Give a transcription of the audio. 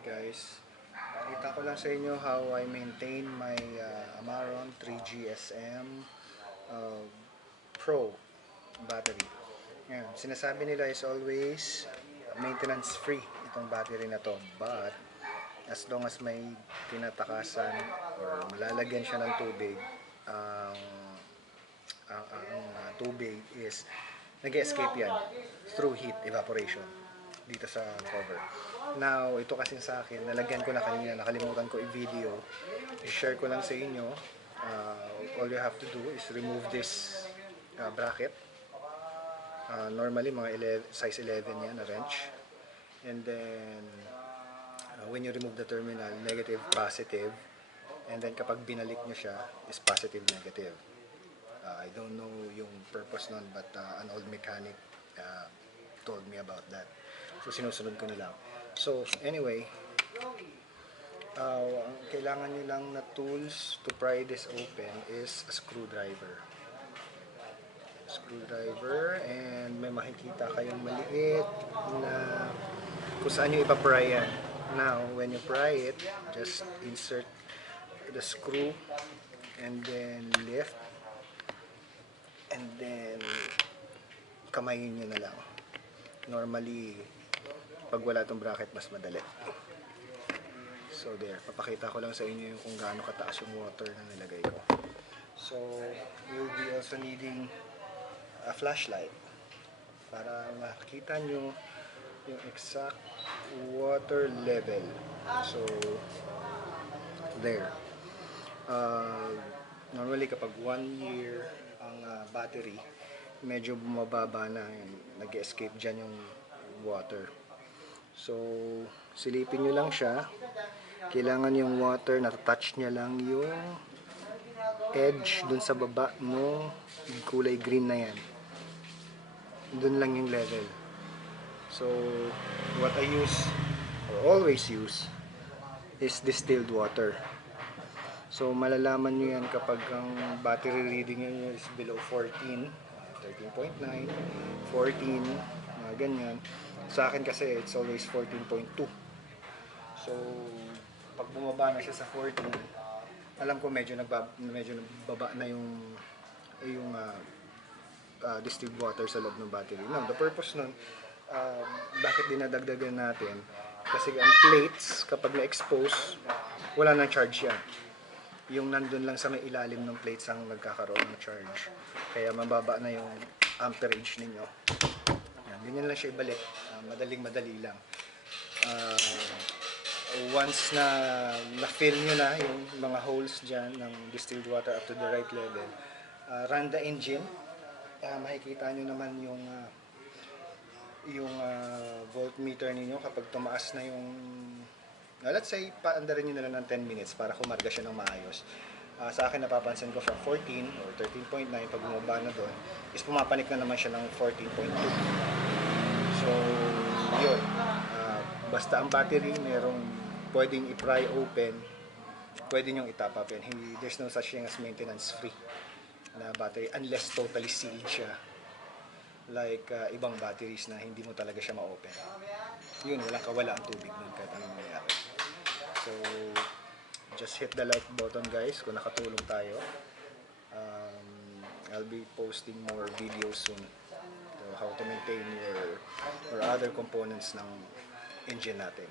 Hi guys, kita ko lang sa inyo how I maintain my Amaron 3GSM uh, Pro battery. Yan, sinasabi nila is always maintenance free itong battery na to, but as long as may tinatakasan or malalagyan siya ng tubig, ang tubig is nag-escape yan through heat evaporation dito sa cover. Now, ito kasi sa akin, nalagyan ko na kanina, nakalimutan ko i-video. I-share ko lang sa inyo. All you have to do is remove this bracket. Normally, mga size 11 yan, na wrench. And then, when you remove the terminal, negative, positive. And then, kapag binalik nyo siya, is positive, negative. I don't know yung purpose nun, but an old mechanic told me about that. So, sinusunod ko na lang. So, anyway, ang kailangan nyo lang na tools to pry this open is a screwdriver. Screwdriver, and may makikita kayong maliit na kung saan nyo ipapry yan. Now, when you pry it, just insert the screw and then lift, and then kamayin nyo na lang. Normally, pag wala itong bracket, mas madali. So there, papakita ko lang sa inyo yung kung gaano kataas yung water na nilagay ko. So, you'll be also needing a flashlight para makita nyo yung exact water level. So, there. Normally kapag 1 year ang battery, medyo bumababa na, nag-escape dyan yung water. So, silipin nyo lang siya. Kailangan yung water, natatouch niya lang yung edge dun sa baba no kulay green na yan. Dun lang yung level. So, what I use, or always use, is distilled water. So, malalaman nyo yan kapag ang battery reading nyo is below 14, 13.9, 14, mga ganyan. Sa akin kasi, it's always 14.2. So, pag bumaba na siya sa 14, alam ko medyo nagbaba na yung distilled water sa loob ng battery. Now, the purpose nun, bakit dinadagdagan natin? Kasi ang plates, kapag na-expose, wala nang charge yan. Yung nandun lang sa may ilalim ng plates ang nagkakaroon ng charge. Kaya mababa na yung amperage ninyo. Yan, ganyan lang siya ibalik. Madaling-madali lang. Once na na-fill nyo na yung mga holes dyan ng distilled water up to the right level, run the engine. Makikita nyo naman yung voltmeter ninyo kapag tumaas na yung let's say, paandarin nyo na lang ng 10 minutes para kumarga siya ng maayos. Sa akin, napapansin ko from 14 or 13.9, pag bumaba na doon, is pumapanik na naman siya ng 14.2. So, yun. Basta ang battery, merong pwedeng i-pry open, pwede nyong itap up yan. There's no such thing as maintenance free na battery unless totally sealed siya. Like ibang batteries na hindi mo talaga siya ma-open. Yun, wala ang tubig nun kahit anong mangyari. So, just hit the like button guys kung nakatulong tayo. I'll be posting more videos soon to how to maintain your or other components ng engine natin.